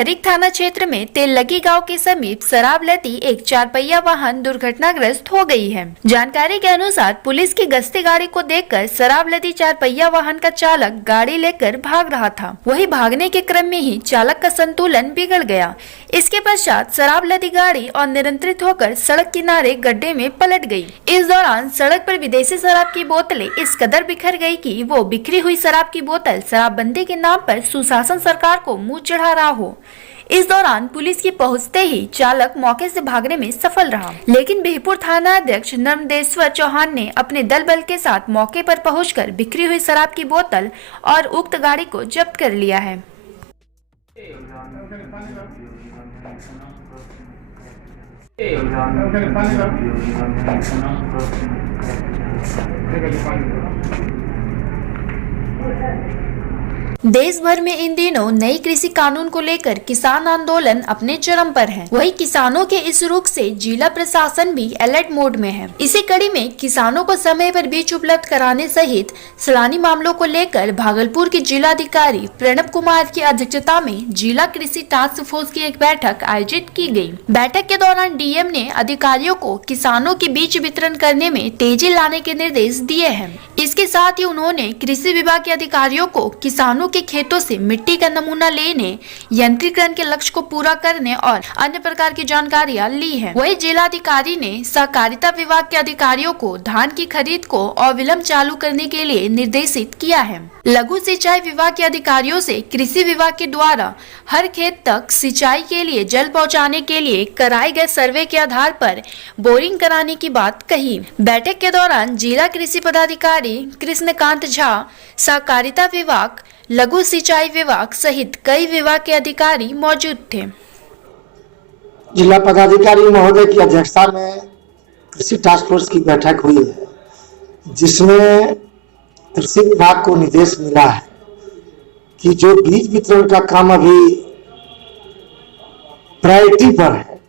खरीक थाना क्षेत्र में तेललगी गांव के समीप शराब लेती एक 4 पहिया वाहन दुर्घटनाग्रस्त हो गई है। जानकारी के अनुसार पुलिस की गश्ती गाड़ी को देखकर शराब लेती 4 पहिया वाहन का चालक गाड़ी लेकर भाग रहा था। वही भागने के क्रम में ही चालक का संतुलन बिगड़ गया। इसके पश्चात शराब लेती गाड़ी अनियंत्रित होकर सड़क किनारे गड्ढे में पलट गई। इस दौरान सड़क पर विदेशी शराब की बोतलें इस कदर बिखर गई कि वो बिखरी हुई शराब की बोतल शराबबंदी के नाम पर सुशासन सरकार को मुंह चढ़ा रहा हो। इस दौरान पुलिस की पहुंचते ही चालक मौके से भागने में सफल रहा, लेकिन बिहपुर थाना अध्यक्ष नर्मदेश्वर चौहान ने अपने दल बल के साथ मौके पर पहुंचकर बिखरी हुई शराब की बोतल और उक्त गाड़ी को जब्त कर लिया है। देश भर में इन दिनों नई कृषि कानून को लेकर किसान आंदोलन अपने चरम पर है। वही किसानों के इस रुख से जिला प्रशासन भी अलर्ट मोड में है। इसी कड़ी में किसानों को समय पर बीज उपलब्ध कराने सहित सलानी मामलों को लेकर भागलपुर के जिलाधिकारी प्रणब कुमार की अध्यक्षता में जिला कृषि टास्क फोर्स की एक बैठक आयोजित की गयी। बैठक के दौरान डीएम ने अधिकारियों को किसानों के बीज वितरण करने में तेजी लाने के निर्देश दिए हैं। इसके साथ ही उन्होंने कृषि विभाग के अधिकारियों को किसानों के खेतों से मिट्टी का नमूना लेने, यंत्रीकरण के लक्ष्य को पूरा करने और अन्य प्रकार की जानकारियां ली हैं। वही जिलाधिकारी ने सहकारिता विभाग के अधिकारियों को धान की खरीद को अविलंब चालू करने के लिए निर्देशित किया है। लघु सिंचाई विभाग के अधिकारियों से कृषि विभाग के द्वारा हर खेत तक सिंचाई के लिए जल पहुंचाने के लिए कराए गए सर्वे के आधार पर बोरिंग कराने की बात कही। बैठक के दौरान जिला कृषि पदाधिकारी कृष्णकांत झा, सहकारिता विभाग, लघु सिंचाई विभाग सहित कई विभाग के अधिकारी मौजूद थे। जिला पदाधिकारी महोदय की अध्यक्षता में कृषि टास्क फोर्स की बैठक हुई है, जिसमें कृषि विभाग को निर्देश मिला है कि जो बीज वितरण का काम अभी प्रायोरिटी पर है,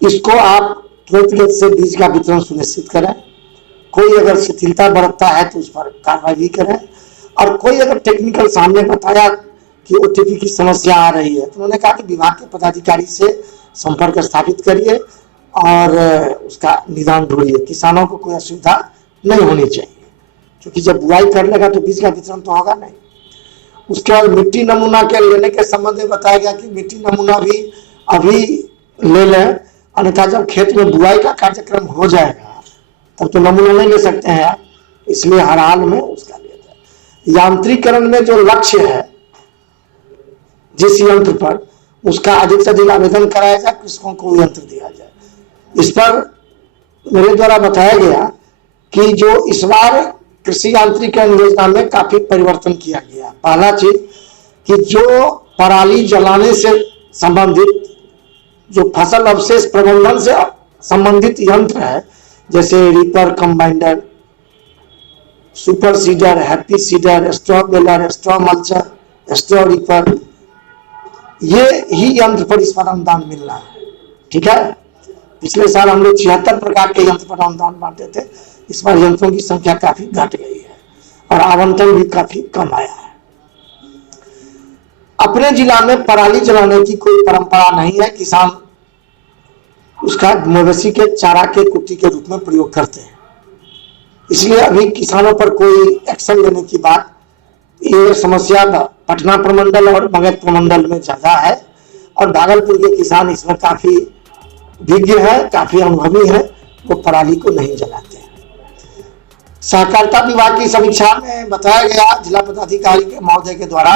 इसको आप तुरंत गति से बीज का वितरण सुनिश्चित करें। कोई अगर शिथिलता बरतता है तो उस पर कार्रवाई भी करें, और कोई अगर टेक्निकल सामने बताया कि ओटीपी की समस्या आ रही है तो उन्होंने कहा कि विभाग के पदाधिकारी से संपर्क स्थापित करिए और उसका निदान ढूंढिए। किसानों को कोई असुविधा नहीं होनी चाहिए, क्योंकि जब बुआई कर लेगा तो बीज का वितरण तो होगा नहीं। उसके बाद मिट्टी नमूना के लेने के संबंध में बताया गया कि मिट्टी नमूना भी अभी ले लें, अन्यथा जब खेत में बुआई का कार्यक्रम हो जाएगा तब तो नमूना नहीं ले सकते हैं आप, इसलिए हर हाल में उसका ले जाए। यांत्रिकरण में जो लक्ष्य है जिस यंत्र पर, उसका अधिक से अधिक आवेदन कराया जाए, कृषकों को यंत्र दिया जाए। इस पर मेरे द्वारा बताया गया कि जो इस बार कृषि यांत्रिकरण योजना में काफी परिवर्तन किया गया। पहला चीज कि जो पराली जलाने से संबंधित, जो फसल अवशेष प्रबंधन से संबंधित यंत्र है, जैसे reaper, combiner, super seeder, happy seeder, straw baler, straw mulcher, straw reaper, ये ही यंत्र पर इस पर अनुदान मिल रहा है। ठीक है, पिछले साल हम लोग 76 प्रकार के यंत्र पर अनुदान बांटते थे, इस बार यंत्रों की संख्या काफी घट गई है और आवंटन भी काफी कम आया है। अपने जिला में पराली जलाने की कोई परंपरा नहीं है। किसान उसका मवेशी के चारा के कुट्टी के रूप में प्रयोग करते हैं, इसलिए अभी किसानों पर कोई एक्शन लेने की बात, ये समस्या पटना प्रमंडल और मगध प्रमंडल में ज्यादा है, और भागलपुर के किसान इसमें काफी विज्ञ है, काफी अनुभवी है, वो पराली को नहीं जलाते हैं। सहकारिता विभाग की समीक्षा में बताया गया जिला पदाधिकारी के महोदय के द्वारा,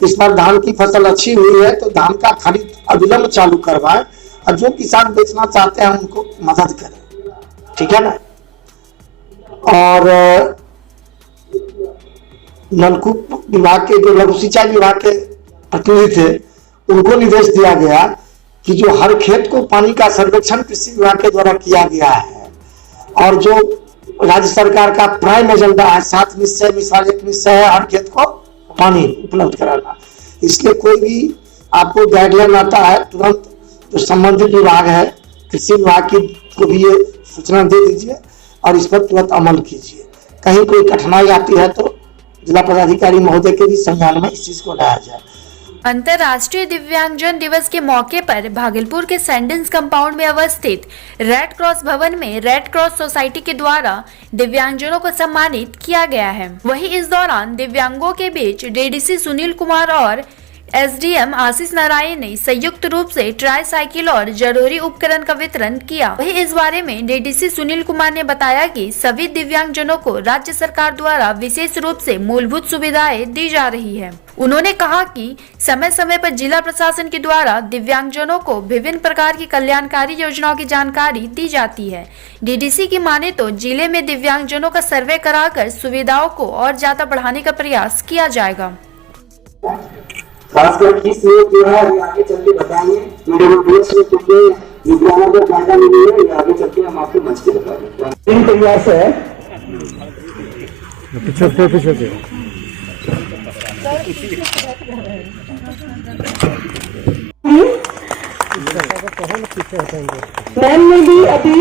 इस बार धान की फसल अच्छी हुई है तो धान का खरीद अविलंब चालू करवाएं, और जो किसान बेचना चाहते हैं उनको मदद करें। ठीक है ना। और नलकूप विभाग के जो लघु सिंचाई विभाग के प्रतिनिधि थे, उनको निर्देश दिया गया कि जो हर खेत को पानी का सर्वेक्षण कृषि विभाग के द्वारा किया गया है, और जो राज्य सरकार का प्राइम एजेंडा है 7 निश्चय मिसाल 1 निश्चय है हर खेत को पानी उपलब्ध कराना। इसलिए कोई भी आपको गाइडलाइन आता है, तुरंत जो संबंधित विभाग है कृषि विभाग की को भी ये सूचना दे दीजिए और इस पर तुरंत अमल कीजिए। कहीं कोई कठिनाई आती है तो जिला पदाधिकारी महोदय के भी संज्ञान में इस चीज को लाया जाए। अंतर्राष्ट्रीय दिव्यांगजन दिवस के मौके पर भागलपुर के सैंडेंस कंपाउंड में अवस्थित रेड क्रॉस भवन में रेड क्रॉस सोसाइटी के द्वारा दिव्यांगजनों को सम्मानित किया गया है। वहीं इस दौरान दिव्यांगों के बीच डीडीसी सुनील कुमार और एसडीएम आशीष नारायण ने संयुक्त रूप से ट्राई साइकिल और जरूरी उपकरण का वितरण किया। वहीं इस बारे में डीडीसी सुनील कुमार ने बताया कि सभी दिव्यांगजनों को राज्य सरकार द्वारा विशेष रूप से मूलभूत सुविधाएं दी जा रही है। उन्होंने कहा कि समय समय पर जिला प्रशासन के द्वारा दिव्यांगजनों को विभिन्न प्रकार की कल्याणकारी योजनाओं की जानकारी दी जाती है। डीडीसी की माने तो जिले में दिव्यांगजनों का सर्वे कराकर सुविधाओं को और ज्यादा बढ़ाने का प्रयास किया जाएगा। खासकर किस योग जो है आगे चल के बताएंगे। वीडियो में क्योंकि दिव्यांगों को फायदा मिली है, ये आगे चल के हम आपको मंच के बताएंगे। इन प्रयास है पीछे मैम ने भी अभी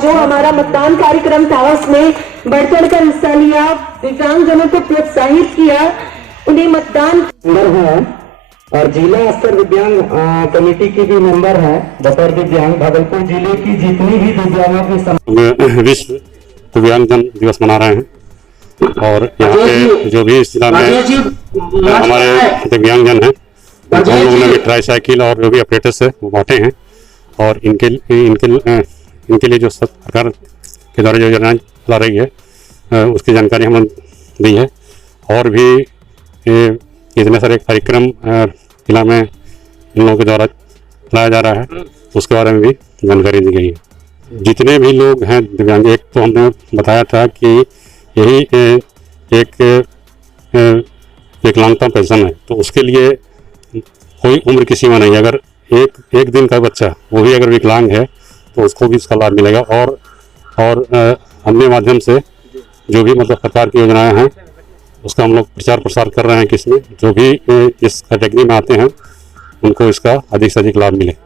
जो हमारा मतदान कार्यक्रम था उसमें बढ़ चढ़ कर हिस्सा लिया, दिव्यांगजनों को प्रोत्साहित किया, उन्हें मतदान है और जिला स्तर दिव्यांग कमेटी की भी मेंबर है। बतौर दिव्यांग भागलपुर जिले की जितनी भी दिव्यांगों की विश्व दिव्यांगजन दिवस मना रहे हैं और यहाँ पे जो भी इस जिला में हमारे दिव्यांगजन हैं उन लोगों ने भी ट्राई साइकिल और जो भी ऑपरेटर्स है वो बांटे हैं और इनके लिए जो सरकार के द्वारा जो योजना चला रही है उसकी जानकारी हमें दी है। और भी इतने सारे कार्यक्रम जिला में इन लोगों के द्वारा चलाया जा रहा है उसके बारे में भी जानकारी दी गई है। जितने भी लोग हैं दिव्यांग, एक तो हमने बताया था कि यही एक विकलांगता पेंशन है, तो उसके लिए कोई उम्र की सीमा नहीं है। अगर एक दिन का बच्चा वो भी अगर विकलांग है तो उसको भी इसका लाभ मिलेगा। और अन्य माध्यम से जो भी मतलब सरकार की योजनाएं हैं उसका हम लोग प्रचार प्रसार कर रहे हैं कि इसमें जो भी इस कैटेगरी में आते हैं उनको इसका अधिक से अधिक लाभ मिले।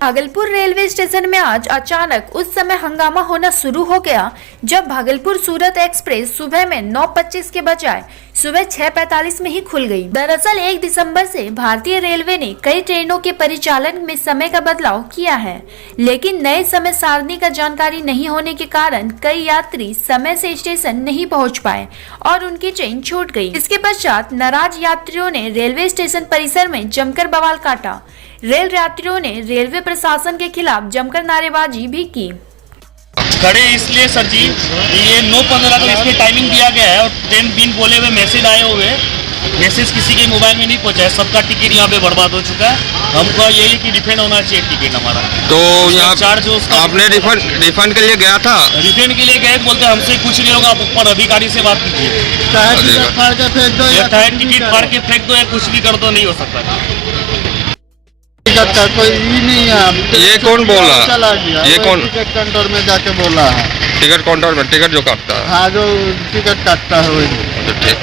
भागलपुर रेलवे स्टेशन में आज अचानक उस समय हंगामा होना शुरू हो गया जब भागलपुर सूरत एक्सप्रेस सुबह में 9:25 के बजाय सुबह 6:45 में ही खुल गई। दरअसल 1 दिसंबर से भारतीय रेलवे ने कई ट्रेनों के परिचालन में समय का बदलाव किया है, लेकिन नए समय सारणी का जानकारी नहीं होने के कारण कई यात्री समय से स्टेशन नहीं पहुंच पाए और उनकी ट्रेन छूट गई। इसके पश्चात नाराज यात्रियों ने रेलवे स्टेशन परिसर में जमकर बवाल काटा। रेल यात्रियों ने रेलवे प्रशासन के खिलाफ जमकर नारेबाजी भी की। खड़े इसलिए सर जी, ये 9:15 को इसमें टाइमिंग दिया गया है और ट्रेन बिन बोले हुए मैसेज आए हुए, मैसेज किसी के मोबाइल में नहीं पहुंचा है। सबका टिकट यहाँ पे बर्बाद हो चुका है। हमको यही कि रिफंड होना चाहिए टिकट हमारा। तो यहाँ चार्ज आपने रिफंड के लिए गया था? रिफंड के लिए गए, बोलते हमसे कुछ नहीं होगा, आप ऊपर अधिकारी से बात कीजिए। टिकट फाड़ के फेंक दो या कुछ भी कर दो, नहीं हो सकता। का कोई ही नहीं है। ये कौन बोला? चला गया, ये कौन? टिकट काउंटर में जाके बोला है। टिकट काउंटर में टिकट जो काटता है? हाँ, जो टिकट काटता है वही। ठीक।